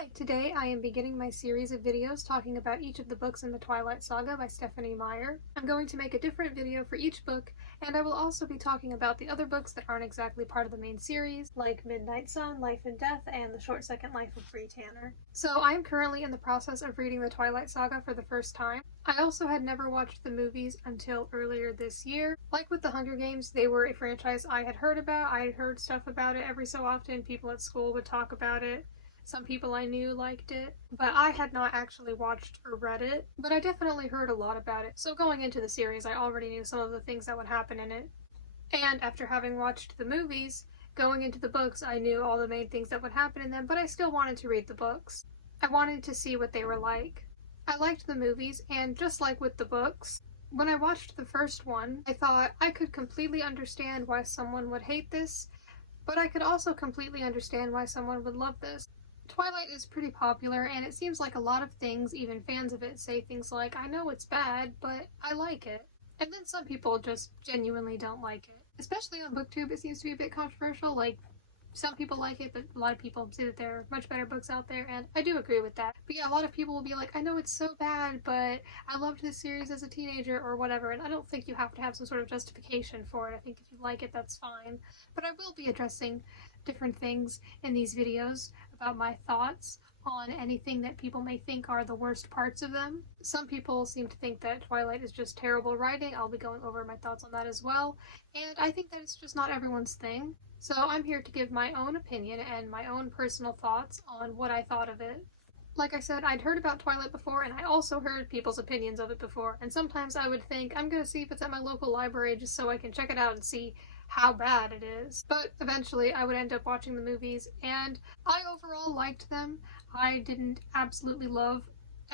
Hi, today I am beginning my series of videos talking about each of the books in the Twilight Saga by Stephanie Meyer. I'm going to make a different video for each book, and I will also be talking about the other books that aren't exactly part of the main series, like Midnight Sun, Life and Death, and The Short Second Life of Bree Tanner. So I am currently in the process of reading the Twilight Saga for the first time. I also had never watched the movies until earlier this year. Like with the Hunger Games, they were a franchise I had heard about. I had heard stuff about it every so often. People at school would talk about it. Some people I knew liked it, but I had not actually watched or read it, but I definitely heard a lot about it. So going into the series, I already knew some of the things that would happen in it. And after having watched the movies, going into the books, I knew all the main things that would happen in them, but I still wanted to read the books. I wanted to see what they were like. I liked the movies, and just like with the books, when I watched the first one, I thought I could completely understand why someone would hate this, but I could also completely understand why someone would love this. Twilight is pretty popular, and it seems like a lot of things, even fans of it, say things like, I know it's bad, but I like it. And then some people just genuinely don't like it. Especially on BookTube, it seems to be a bit controversial. Like, some people like it, but a lot of people say that there are much better books out there, and I do agree with that. But yeah, a lot of people will be like, I know it's so bad, but I loved this series as a teenager or whatever, and I don't think you have to have some sort of justification for it. I think if you like it, that's fine. But I will be addressing different things in these videos about my thoughts on anything that people may think are the worst parts of them. Some people seem to think that Twilight is just terrible writing. I'll be going over my thoughts on that as well. And I think that it's just not everyone's thing. So I'm here to give my own opinion and my own personal thoughts on what I thought of it. Like I said, I'd heard about Twilight before, and I also heard people's opinions of it before, and sometimes I would think, I'm gonna see if it's at my local library just so I can check it out and see how bad it is. But eventually I would end up watching the movies, and I overall liked them. I didn't absolutely love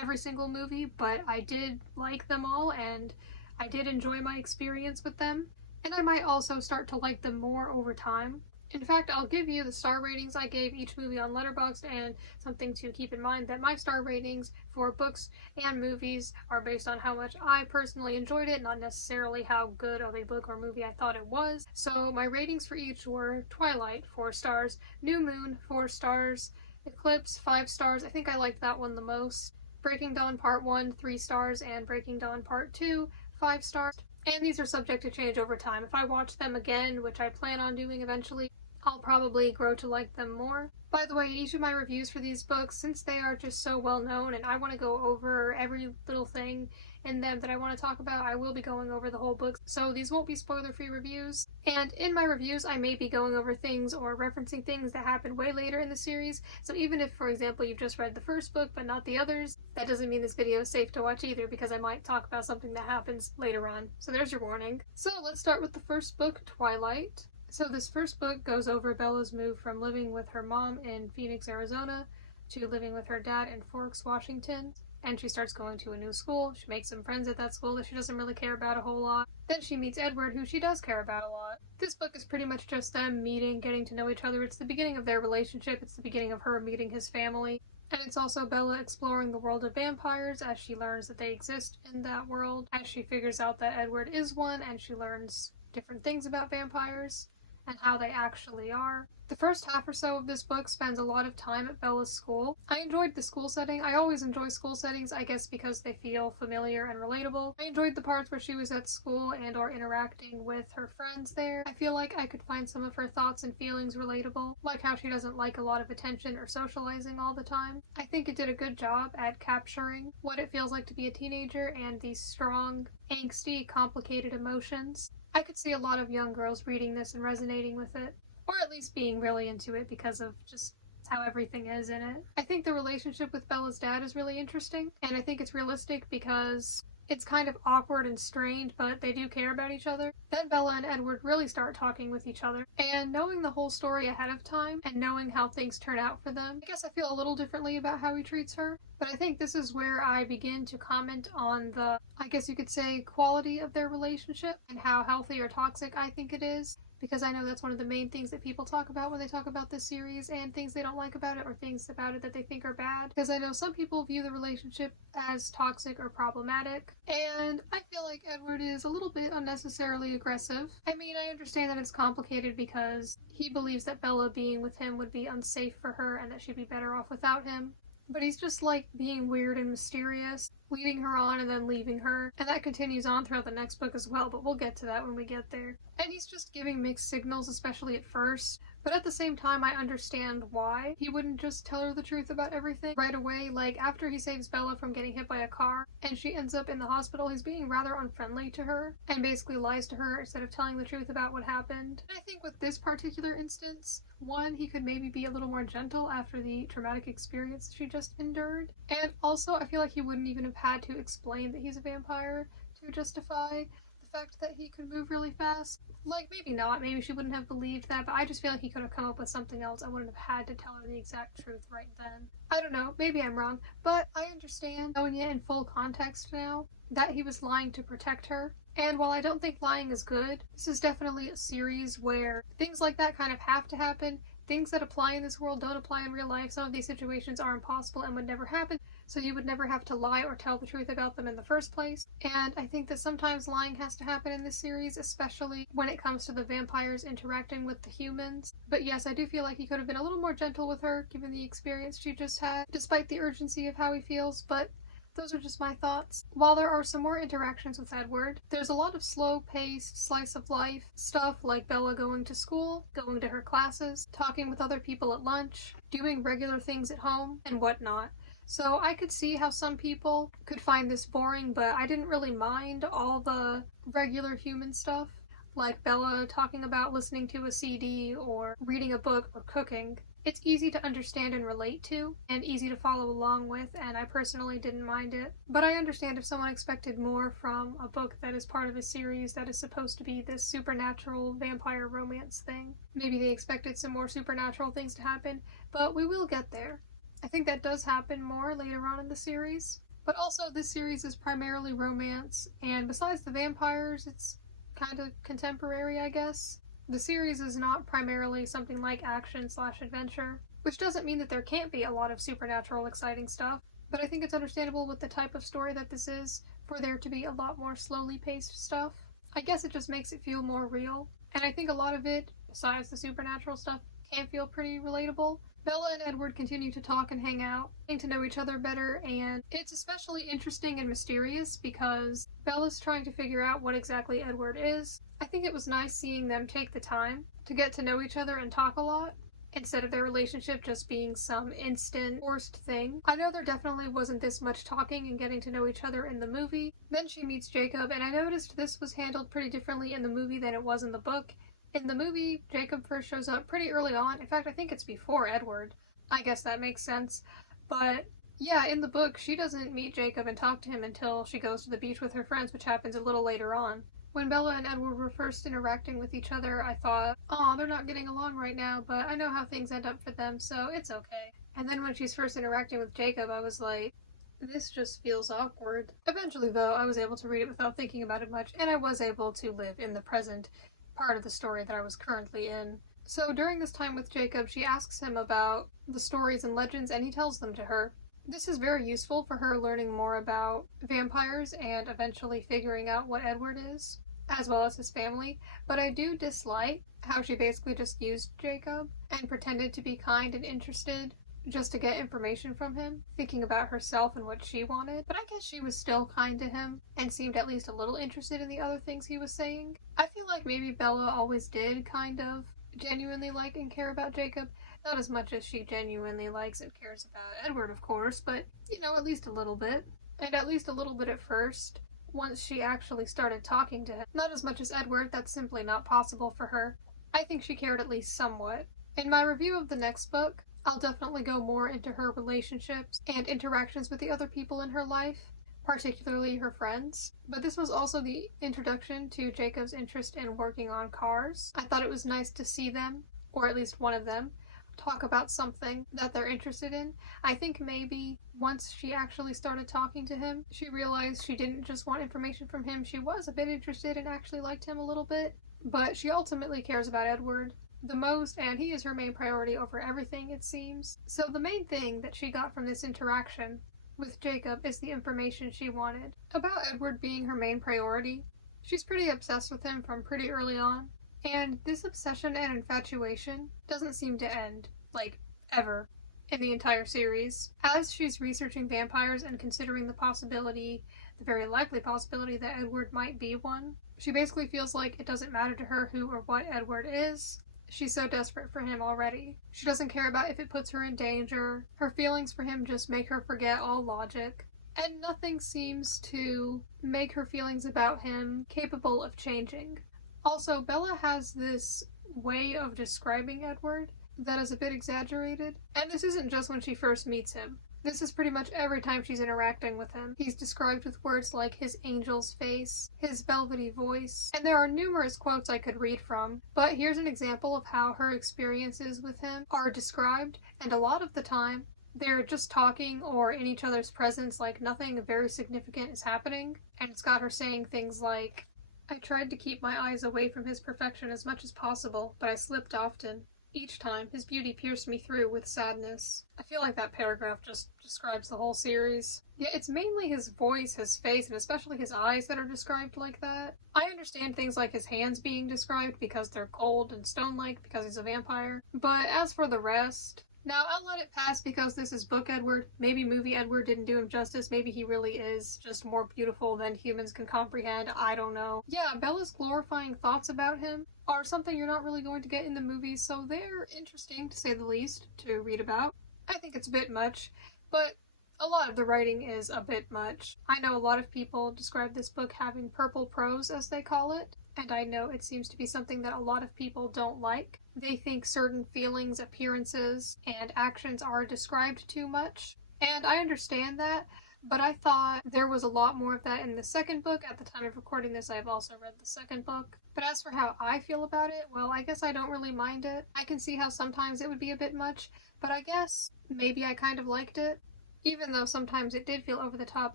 every single movie, but I did like them all, and I did enjoy my experience with them. And I might also start to like them more over time. In fact, I'll give you the star ratings I gave each movie on Letterboxd, and something to keep in mind that my star ratings for books and movies are based on how much I personally enjoyed it, not necessarily how good of a book or movie I thought it was. So my ratings for each were Twilight, 4 stars, New Moon, 4 stars, Eclipse, 5 stars, I think I liked that one the most, Breaking Dawn Part 1, 3 stars, and Breaking Dawn Part 2, 5 stars. And these are subject to change over time. If I watch them again, which I plan on doing eventually, I'll probably grow to like them more. By the way, each of my reviews for these books, since they are just so well known and I want to go over every little thing in them that I want to talk about, I will be going over the whole book. So these won't be spoiler-free reviews. And in my reviews, I may be going over things or referencing things that happened way later in the series. So even if, for example, you've just read the first book but not the others, that doesn't mean this video is safe to watch either, because I might talk about something that happens later on. So there's your warning. So let's start with the first book, Twilight. So this first book goes over Bella's move from living with her mom in Phoenix, Arizona, to living with her dad in Forks, Washington. And she starts going to a new school. She makes some friends at that school that she doesn't really care about a whole lot. Then she meets Edward, who she does care about a lot. This book is pretty much just them meeting, getting to know each other. It's the beginning of their relationship. It's the beginning of her meeting his family. And it's also Bella exploring the world of vampires as she learns that they exist in that world, as she figures out that Edward is one, and she learns different things about vampires and how they actually are. The first half or so of this book spends a lot of time at Bella's school. I enjoyed the school setting. I always enjoy school settings, I guess because they feel familiar and relatable. I enjoyed the parts where she was at school and or interacting with her friends there. I feel like I could find some of her thoughts and feelings relatable, like how she doesn't like a lot of attention or socializing all the time. I think it did a good job at capturing what it feels like to be a teenager and these strong, angsty, complicated emotions. I could see a lot of young girls reading this and resonating with it, or at least being really into it because of just how everything is in it. I think the relationship with Bella's dad is really interesting, and I think it's realistic because it's kind of awkward and strained, but they do care about each other. Then Bella and Edward really start talking with each other, and knowing the whole story ahead of time and knowing how things turn out for them, I guess I feel a little differently about how he treats her. But I think this is where I begin to comment on the, I guess you could say, quality of their relationship and how healthy or toxic I think it is. because I know that's one of the main things that people talk about when they talk about this series, and things they don't like about it or things about it that they think are bad. Because I know some people view the relationship as toxic or problematic, and I feel like Edward is a little bit unnecessarily aggressive. I mean, I understand that it's complicated because he believes that Bella being with him would be unsafe for her and that she'd be better off without him. But he's just like being weird and mysterious, leading her on and then leaving her. And that continues on throughout the next book as well, but we'll get to that when we get there. And he's just giving mixed signals, especially at first. But at the same time, I understand why he wouldn't just tell her the truth about everything right away. Like, after he saves Bella from getting hit by a car and she ends up in the hospital, he's being rather unfriendly to her and basically lies to her instead of telling the truth about what happened. And I think with this particular instance, one, he could maybe be a little more gentle after the traumatic experience she just endured. And also, I feel like he wouldn't even have had to explain that he's a vampire to justify the fact that he could move really fast. Like, maybe not, maybe she wouldn't have believed that, but I just feel like he could have come up with something else. I wouldn't have had to tell her the exact truth right then. I don't know, maybe I'm wrong, but I understand, knowing it in full context now, that he was lying to protect her. And while I don't think lying is good, this is definitely a series where things like that kind of have to happen. Things that apply in this world don't apply in real life. Some of these situations are impossible and would never happen, so you would never have to lie or tell the truth about them in the first place. And I think that sometimes lying has to happen in this series, especially when it comes to the vampires interacting with the humans. But yes, I do feel like he could have been a little more gentle with her, given the experience she just had, despite the urgency of how he feels, but those are just my thoughts. While there are some more interactions with Edward, there's a lot of slow-paced, slice-of-life stuff like Bella going to school, going to her classes, talking with other people at lunch, doing regular things at home, and whatnot. So I could see how some people could find this boring, but I didn't really mind all the regular human stuff, like Bella talking about listening to a CD or reading a book or cooking. It's easy to understand and relate to, and easy to follow along with, and I personally didn't mind it. But I understand if someone expected more from a book that is part of a series that is supposed to be this supernatural vampire romance thing. Maybe they expected some more supernatural things to happen, but we will get there. I think that does happen more later on in the series. But also, this series is primarily romance, and besides the vampires, it's kind of contemporary, I guess. The series is not primarily something like action/adventure, which doesn't mean that there can't be a lot of supernatural exciting stuff, but I think it's understandable with the type of story that this is for there to be a lot more slowly paced stuff. I guess it just makes it feel more real, and I think a lot of it, besides the supernatural stuff, can feel pretty relatable. Bella and Edward continue to talk and hang out, getting to know each other better, and it's especially interesting and mysterious because Bella's trying to figure out what exactly Edward is. I think it was nice seeing them take the time to get to know each other and talk a lot, instead of their relationship just being some instant, forced thing. I know there definitely wasn't this much talking and getting to know each other in the movie. Then she meets Jacob, and I noticed this was handled pretty differently in the movie than it was in the book. In the movie, Jacob first shows up pretty early on. In fact, I think it's before Edward. I guess that makes sense. But yeah, in the book, she doesn't meet Jacob and talk to him until she goes to the beach with her friends, which happens a little later on. When Bella and Edward were first interacting with each other, I thought, oh, they're not getting along right now, but I know how things end up for them, so it's okay. And then when she's first interacting with Jacob, I was like, this just feels awkward. Eventually, though, I was able to read it without thinking about it much, and I was able to live in the present part of the story that I was currently in. So during this time with Jacob, she asks him about the stories and legends, and he tells them to her. This is very useful for her learning more about vampires and eventually figuring out what Edward is, as well as his family, but I do dislike how she basically just used Jacob and pretended to be kind and interested just to get information from him, thinking about herself and what she wanted. But I guess she was still kind to him and seemed at least a little interested in the other things he was saying. I feel like maybe Bella always did kind of genuinely like and care about Jacob, not as much as she genuinely likes and cares about Edward, of course, but, you know, at least a little bit. And at least a little bit at first, once she actually started talking to him. Not as much as Edward, that's simply not possible for her. I think she cared at least somewhat. In my review of the next book, I'll definitely go more into her relationships and interactions with the other people in her life, particularly her friends. But this was also the introduction to Jacob's interest in working on cars. I thought it was nice to see them, or at least one of them, talk about something that they're interested in. I think maybe once she actually started talking to him, she realized she didn't just want information from him, she was a bit interested and actually liked him a little bit. but she ultimately cares about Edward the most, and he is her main priority over everything, it seems. So the main thing that she got from this interaction with Jacob is the information she wanted about Edward being her main priority. She's pretty obsessed with him from pretty early on, and this obsession and infatuation doesn't seem to end, like, ever, in the entire series. As she's researching vampires and considering the very likely possibility that Edward might be one, she basically feels like it doesn't matter to her who or what Edward is. She's so desperate for him already. She doesn't care about if it puts her in danger. Her feelings for him just make her forget all logic. And nothing seems to make her feelings about him capable of changing. Also, Bella has this way of describing Edward that is a bit exaggerated. And this isn't just when she first meets him. This is pretty much every time she's interacting with him. He's described with words like his angel's face, his velvety voice, and there are numerous quotes I could read from, but here's an example of how her experiences with him are described, and a lot of the time, they're just talking or in each other's presence like nothing very significant is happening, and it's got her saying things like, "I tried to keep my eyes away from his perfection as much as possible, but I slipped often. Each time, his beauty pierced me through with sadness." I feel like that paragraph just describes the whole series. Yeah, it's mainly his voice, his face, and especially his eyes that are described like that. I understand things like his hands being described because they're cold and stone-like because he's a vampire, but as for the rest... Now, I'll let it pass because this is book Edward. Maybe movie Edward didn't do him justice. Maybe he really is just more beautiful than humans can comprehend. I don't know. Yeah, Bella's glorifying thoughts about him are something you're not really going to get in the movies, so they're interesting, to say the least, to read about. I think it's a bit much, but a lot of the writing is a bit much. I know a lot of people describe this book having purple prose, as they call it, and I know it seems to be something that a lot of people don't like. They think certain feelings, appearances, and actions are described too much, and I understand that, but I thought there was a lot more of that in the second book. At the time of recording this, I've also read the second book. But as for how I feel about it, well, I guess I don't really mind it. I can see how sometimes it would be a bit much, but I guess maybe I kind of liked it. Even though sometimes it did feel over the top,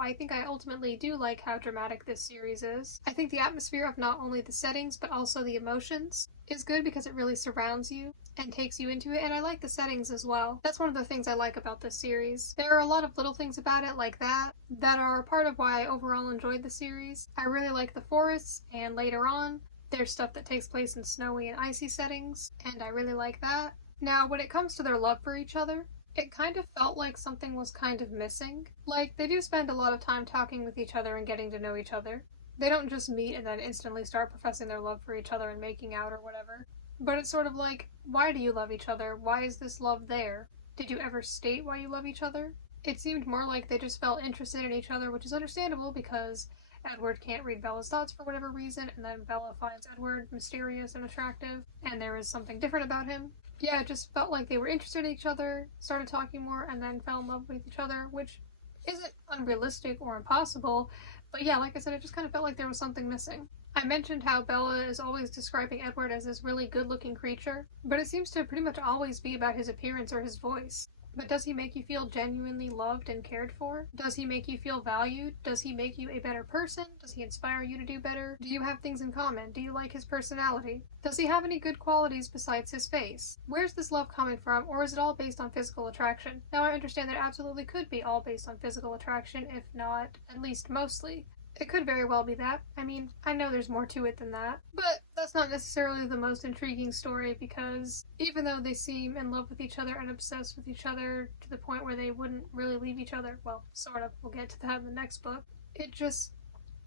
I think I ultimately do like how dramatic this series is. I think the atmosphere of not only the settings, but also the emotions is good because it really surrounds you and takes you into it, and I like the settings as well. That's one of the things I like about this series. There are a lot of little things about it like that are part of why I overall enjoyed the series. I really like the forests, and later on, there's stuff that takes place in snowy and icy settings, and I really like that. Now, when it comes to their love for each other, it kind of felt like something was kind of missing. Like, they do spend a lot of time talking with each other and getting to know each other. They don't just meet and then instantly start professing their love for each other and making out or whatever. But it's sort of like, why do you love each other? Why is this love there? Did you ever state why you love each other? It seemed more like they just felt interested in each other, which is understandable because Edward can't read Bella's thoughts for whatever reason, and then Bella finds Edward mysterious and attractive, and there is something different about him. Yeah, it just felt like they were interested in each other, started talking more, and then fell in love with each other, which isn't unrealistic or impossible, but yeah, like I said, it just kind of felt like there was something missing. I mentioned how Bella is always describing Edward as this really good-looking creature, but it seems to pretty much always be about his appearance or his voice. But does he make you feel genuinely loved and cared for? Does he make you feel valued? Does he make you a better person? Does he inspire you to do better? Do you have things in common? Do you like his personality? Does he have any good qualities besides his face? Where's this love coming from, or is it all based on physical attraction? Now, I understand that it absolutely could be all based on physical attraction, if not, at least mostly. It could very well be that. I mean, I know there's more to it than that. But that's not necessarily the most intriguing story because even though they seem in love with each other and obsessed with each other to the point where they wouldn't really leave each other, well, sort of, we'll get to that in the next book, it just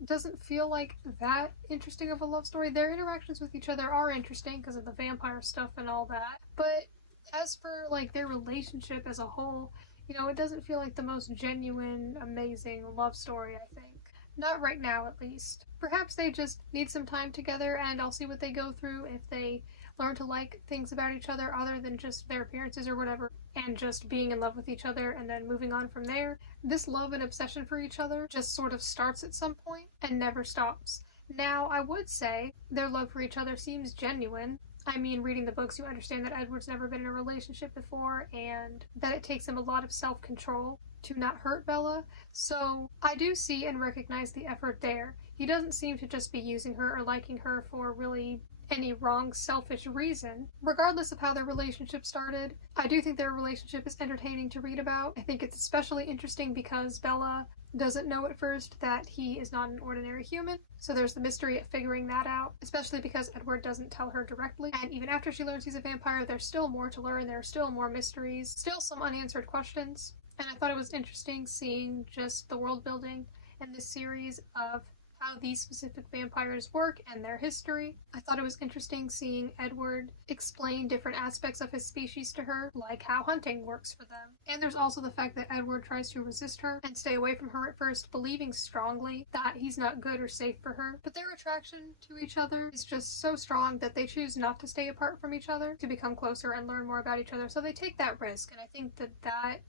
doesn't feel like that interesting of a love story. Their interactions with each other are interesting because of the vampire stuff and all that. But as for, like, their relationship as a whole, you know, it doesn't feel like the most genuine, amazing love story, I think. Not right now, at least. Perhaps they just need some time together, and I'll see what they go through if they learn to like things about each other other than just their appearances or whatever, and just being in love with each other and then moving on from there. This love and obsession for each other just sort of starts at some point and never stops. Now, I would say their love for each other seems genuine. I mean, reading the books, you understand that Edward's never been in a relationship before, and that it takes him a lot of self-control to not hurt Bella, so I do see and recognize the effort there. He doesn't seem to just be using her or liking her for really any wrong, selfish reason. Regardless of how their relationship started, I do think their relationship is entertaining to read about. I think it's especially interesting because Bella doesn't know at first that he is not an ordinary human, so there's the mystery of figuring that out, especially because Edward doesn't tell her directly, and even after she learns he's a vampire, there's still more to learn, there are still more mysteries, still some unanswered questions, and I thought it was interesting seeing just the world building in this series of how these specific vampires work and their history. I thought it was interesting seeing Edward explain different aspects of his species to her, like how hunting works for them. And there's also the fact that Edward tries to resist her and stay away from her at first, believing strongly that he's not good or safe for her. But their attraction to each other is just so strong that they choose not to stay apart from each other, to become closer and learn more about each other. So they take that risk, and I think that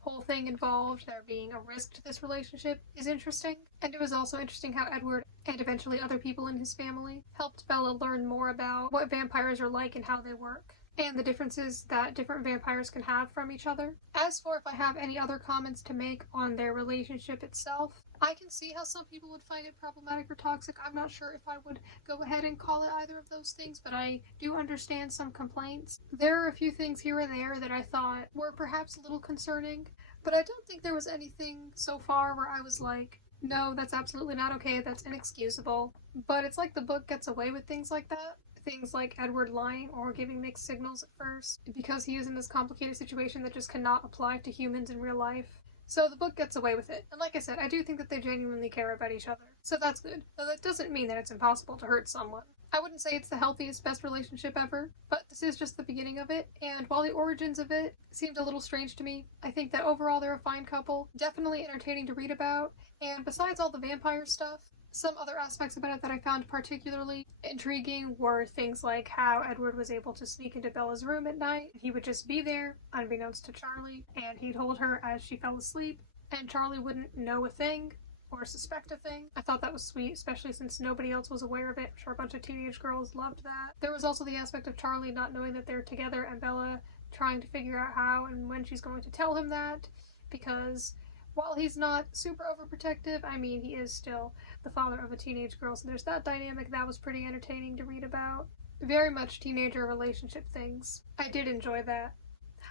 whole thing involved, there being a risk to this relationship, is interesting. And it was also interesting how Edward, and eventually other people in his family, helped Bella learn more about what vampires are like and how they work, and the differences that different vampires can have from each other. As for if I have any other comments to make on their relationship itself, I can see how some people would find it problematic or toxic. I'm not sure if I would go ahead and call it either of those things, but I do understand some complaints. There are a few things here and there that I thought were perhaps a little concerning, but I don't think there was anything so far where I was like, no, that's absolutely not okay, that's inexcusable. But it's like the book gets away with things like that. Things like Edward lying or giving mixed signals at first, because he is in this complicated situation that just cannot apply to humans in real life. So the book gets away with it. And like I said, I do think that they genuinely care about each other. So that's good. Though that doesn't mean that it's impossible to hurt someone. I wouldn't say it's the healthiest, best relationship ever, but this is just the beginning of it, and while the origins of it seemed a little strange to me, I think that overall they're a fine couple, definitely entertaining to read about, and besides all the vampire stuff, some other aspects about it that I found particularly intriguing were things like how Edward was able to sneak into Bella's room at night. He would just be there, unbeknownst to Charlie, and he'd hold her as she fell asleep, and Charlie wouldn't know a thing or suspect a thing. I thought that was sweet, especially since nobody else was aware of it. I'm sure a bunch of teenage girls loved that. There was also the aspect of Charlie not knowing that they're together and Bella trying to figure out how and when she's going to tell him that, because while he's not super overprotective, I mean, he is still the father of a teenage girl, so there's that dynamic that was pretty entertaining to read about. Very much teenager relationship things. I did enjoy that.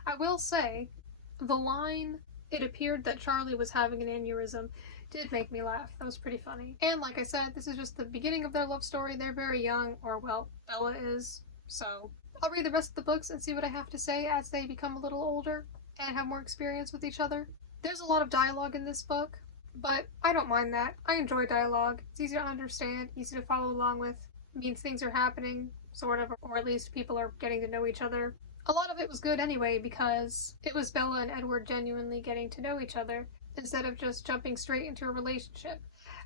I will say, the line, "It appeared that Charlie was having an aneurysm," did make me laugh. That was pretty funny. And like I said, this is just the beginning of their love story. They're very young, or well, Bella is, so I'll read the rest of the books and see what I have to say as they become a little older and have more experience with each other. There's a lot of dialogue in this book, but I don't mind that. I enjoy dialogue. It's easy to understand, easy to follow along with. It means things are happening, sort of, or at least people are getting to know each other. A lot of it was good anyway, because it was Bella and Edward genuinely getting to know each other, instead of just jumping straight into a relationship.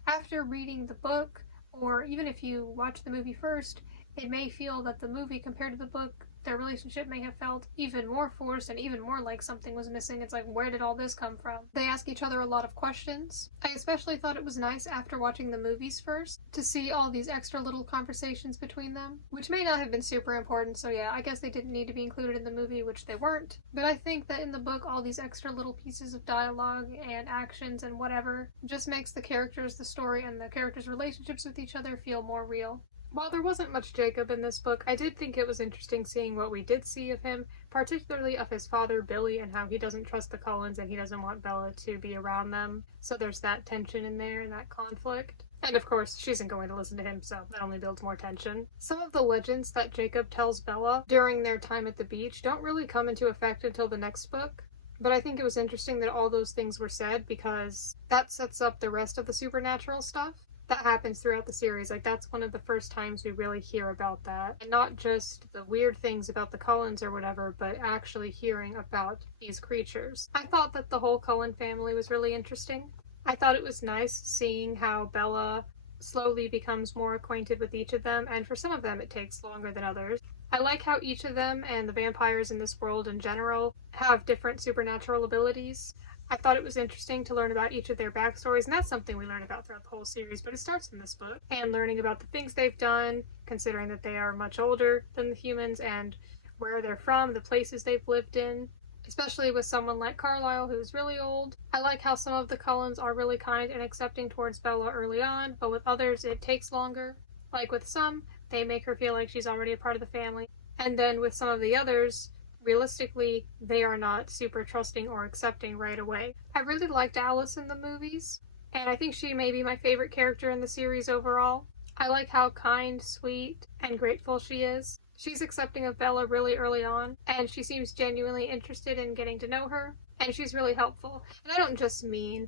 After reading the book, or even if you watch the movie first, it may feel that the movie, compared to the book, their relationship may have felt even more forced and even more like something was missing. It's like, where did all this come from? They ask each other a lot of questions. I especially thought it was nice after watching the movies first to see all these extra little conversations between them, which may not have been super important, so yeah, I guess they didn't need to be included in the movie, which they weren't. But I think that in the book, all these extra little pieces of dialogue and actions and whatever just makes the characters, the story, and the characters' relationships with each other feel more real. While there wasn't much Jacob in this book, I did think it was interesting seeing what we did see of him, particularly of his father, Billy, and how he doesn't trust the Cullens and he doesn't want Bella to be around them. So there's that tension in there and that conflict. And of course, she isn't going to listen to him, so that only builds more tension. Some of the legends that Jacob tells Bella during their time at the beach don't really come into effect until the next book. But I think it was interesting that all those things were said because that sets up the rest of the supernatural stuff that happens throughout the series. Like, that's one of the first times we really hear about that. And not just the weird things about the Cullens or whatever, but actually hearing about these creatures. I thought that the whole Cullen family was really interesting. I thought it was nice seeing how Bella slowly becomes more acquainted with each of them, and for some of them it takes longer than others. I like how each of them, and the vampires in this world in general, have different supernatural abilities. I thought it was interesting to learn about each of their backstories, and that's something we learn about throughout the whole series, but it starts in this book. And learning about the things they've done, considering that they are much older than the humans, and where they're from, the places they've lived in, especially with someone like Carlisle, who's really old. I like how some of the Cullens are really kind and accepting towards Bella early on, but with others it takes longer. Like with some, they make her feel like she's already a part of the family. And then with some of the others, realistically, they are not super trusting or accepting right away. I really liked Alice in the movies, and I think she may be my favorite character in the series overall. I like how kind, sweet, and grateful she is. She's accepting of Bella really early on, and she seems genuinely interested in getting to know her, and she's really helpful. And I don't just mean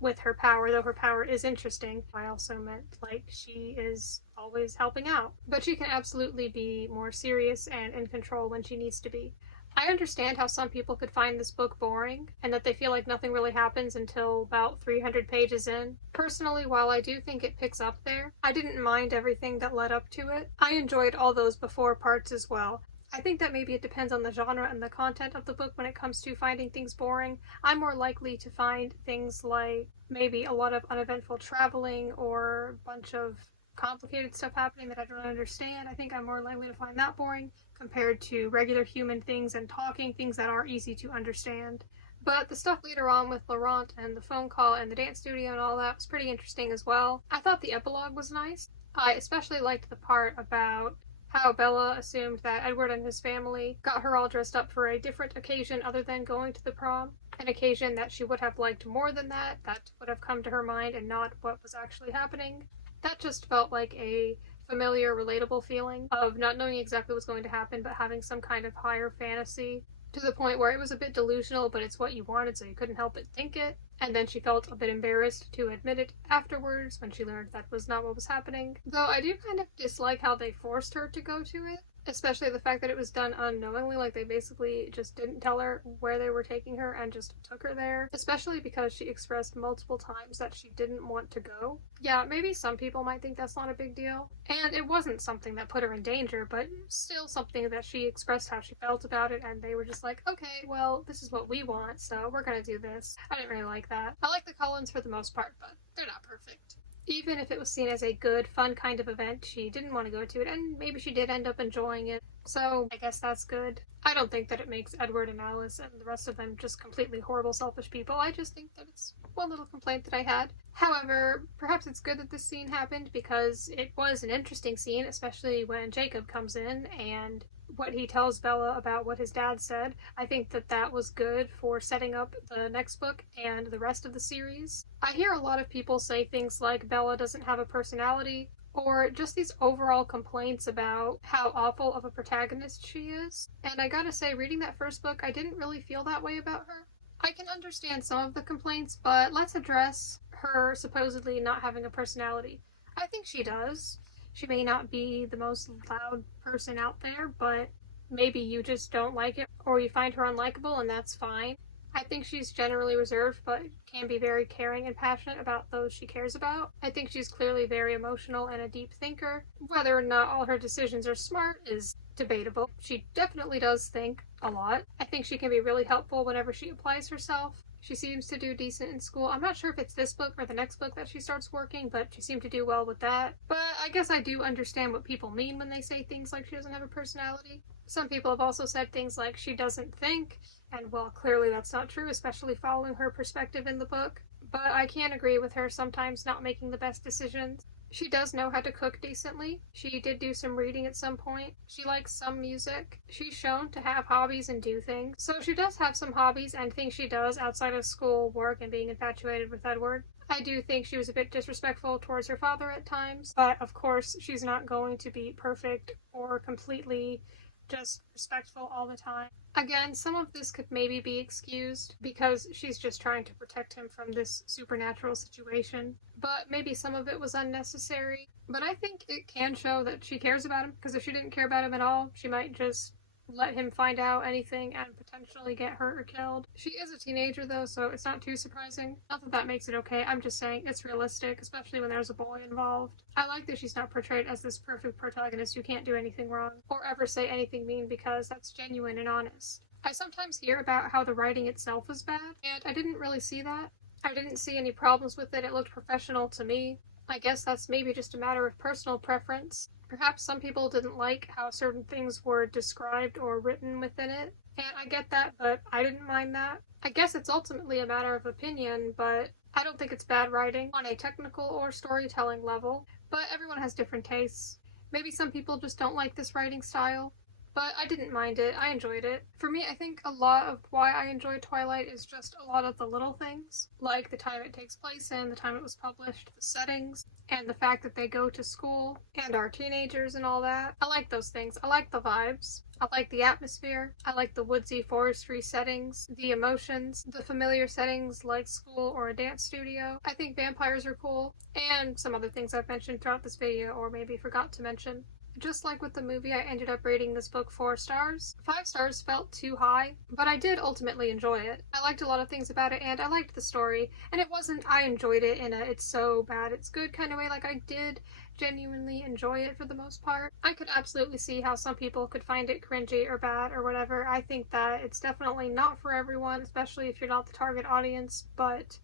with her power, though her power is interesting. I also meant like she is always helping out. But she can absolutely be more serious and in control when she needs to be. I understand how some people could find this book boring and that they feel like nothing really happens until about 300 pages in. Personally, while I do think it picks up there, I didn't mind everything that led up to it. I enjoyed all those before parts as well. I think that maybe it depends on the genre and the content of the book when it comes to finding things boring. I'm more likely to find things like maybe a lot of uneventful traveling or a bunch of complicated stuff happening that I don't understand. I think I'm more likely to find that boring compared to regular human things and talking things that are easy to understand. But the stuff later on with Laurent and the phone call and the dance studio and all that was pretty interesting as well. I thought the epilogue was nice. I especially liked the part about how Bella assumed that Edward and his family got her all dressed up for a different occasion other than going to the prom. An occasion that she would have liked more than that would have come to her mind and not what was actually happening. That just felt like a familiar, relatable feeling of not knowing exactly what's going to happen, but having some kind of higher fantasy to the point where it was a bit delusional, but it's what you wanted, so you couldn't help but think it. And then she felt a bit embarrassed to admit it afterwards when she learned that was not what was happening. Though I do kind of dislike how they forced her to go to it. Especially the fact that it was done unknowingly, like they basically just didn't tell her where they were taking her and just took her there. Especially because she expressed multiple times that she didn't want to go. Yeah, maybe some people might think that's not a big deal. And it wasn't something that put her in danger, but still something that she expressed how she felt about it, and they were just like, okay, well, this is what we want, so we're gonna do this. I didn't really like that. I like the Cullens for the most part, but they're not perfect. Even if it was seen as a good, fun kind of event, she didn't want to go to it, and maybe she did end up enjoying it. So I guess that's good. I don't think that it makes Edward and Alice and the rest of them just completely horrible, selfish people. I just think that it's one little complaint that I had. However, perhaps it's good that this scene happened because it was an interesting scene, especially when Jacob comes in and what he tells Bella about what his dad said. I think that that was good for setting up the next book and the rest of the series. I hear a lot of people say things like Bella doesn't have a personality, or just these overall complaints about how awful of a protagonist she is. And I gotta say, reading that first book, I didn't really feel that way about her. I can understand some of the complaints, but let's address her supposedly not having a personality. I think she does. She may not be the most loud person out there, but maybe you just don't like it, or you find her unlikable, and that's fine. I think she's generally reserved, but can be very caring and passionate about those she cares about. I think she's clearly very emotional and a deep thinker. Whether or not all her decisions are smart is debatable. She definitely does think a lot. I think she can be really helpful whenever she applies herself. She seems to do decent in school. I'm not sure if it's this book or the next book that she starts working, but she seemed to do well with that. But I guess I do understand what people mean when they say things like she doesn't have a personality. Some people have also said things like she doesn't think, and well, clearly that's not true, especially following her perspective in the book. But I can agree with her sometimes not making the best decisions. She does know how to cook decently. She did do some reading at some point. She likes some music. She's shown to have hobbies and do things. So she does have some hobbies and things she does outside of school, work, and being infatuated with Edward. I do think she was a bit disrespectful towards her father at times, but of course she's not going to be perfect or completely just respectful all the time. Again, some of this could maybe be excused because she's just trying to protect him from this supernatural situation, but maybe some of it was unnecessary. But I think it can show that she cares about him, because if she didn't care about him at all, she might just let him find out anything and potentially get hurt or killed. She is a teenager though, so it's not too surprising. Not that that makes it okay, I'm just saying it's realistic, especially when there's a boy involved. I like that she's not portrayed as this perfect protagonist who can't do anything wrong, or ever say anything mean, because that's genuine and honest. I sometimes hear about how the writing itself is bad, and I didn't really see that. I didn't see any problems with it, it looked professional to me. I guess that's maybe just a matter of personal preference. Perhaps some people didn't like how certain things were described or written within it, and I get that, but I didn't mind that. I guess it's ultimately a matter of opinion, but I don't think it's bad writing on a technical or storytelling level, but everyone has different tastes. Maybe some people just don't like this writing style, but I didn't mind it. I enjoyed it. For me, I think a lot of why I enjoy Twilight is just a lot of the little things, like the time it takes place in, the time it was published, the settings, and the fact that they go to school and are teenagers and all that. I like those things. I like the vibes. I like the atmosphere. I like the woodsy forestry settings, the emotions, the familiar settings like school or a dance studio. I think vampires are cool, and some other things I've mentioned throughout this video or maybe forgot to mention. Just like with the movie, I ended up rating this book 4 stars. 5 stars felt too high, but I did ultimately enjoy it. I liked a lot of things about it, and I liked the story, and it wasn't, I enjoyed it in a it's so bad it's good kind of way. Like, I did genuinely enjoy it for the most part. I could absolutely see how some people could find it cringy or bad or whatever. I think that it's definitely not for everyone, especially if you're not the target audience, but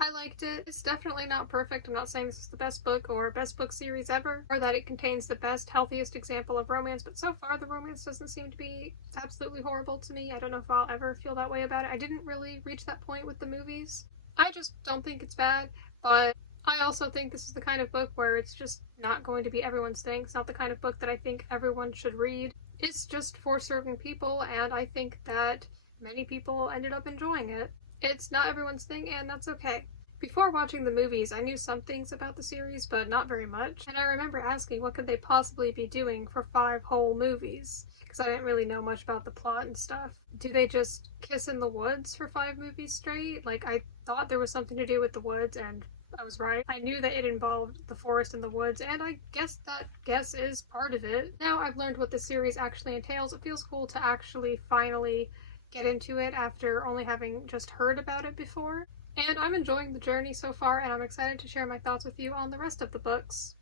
I liked it. It's definitely not perfect. I'm not saying this is the best book or best book series ever, or that it contains the best, healthiest example of romance, but so far the romance doesn't seem to be absolutely horrible to me. I don't know if I'll ever feel that way about it. I didn't really reach that point with the movies. I just don't think it's bad, but I also think this is the kind of book where it's just not going to be everyone's thing. It's not the kind of book that I think everyone should read. It's just for certain people, and I think that many people ended up enjoying it. It's not everyone's thing, and that's okay. Before watching the movies, I knew some things about the series, but not very much, and I remember asking what could they possibly be doing for 5 whole movies, because I didn't really know much about the plot and stuff. Do they just kiss in the woods for 5 movies straight? Like, I thought there was something to do with the woods, and I was right. I knew that it involved the forest and the woods, and I guess that guess is part of it. Now I've learned what the series actually entails. It feels cool to actually finally get into it after only having just heard about it before. And I'm enjoying the journey so far, and I'm excited to share my thoughts with you on the rest of the books.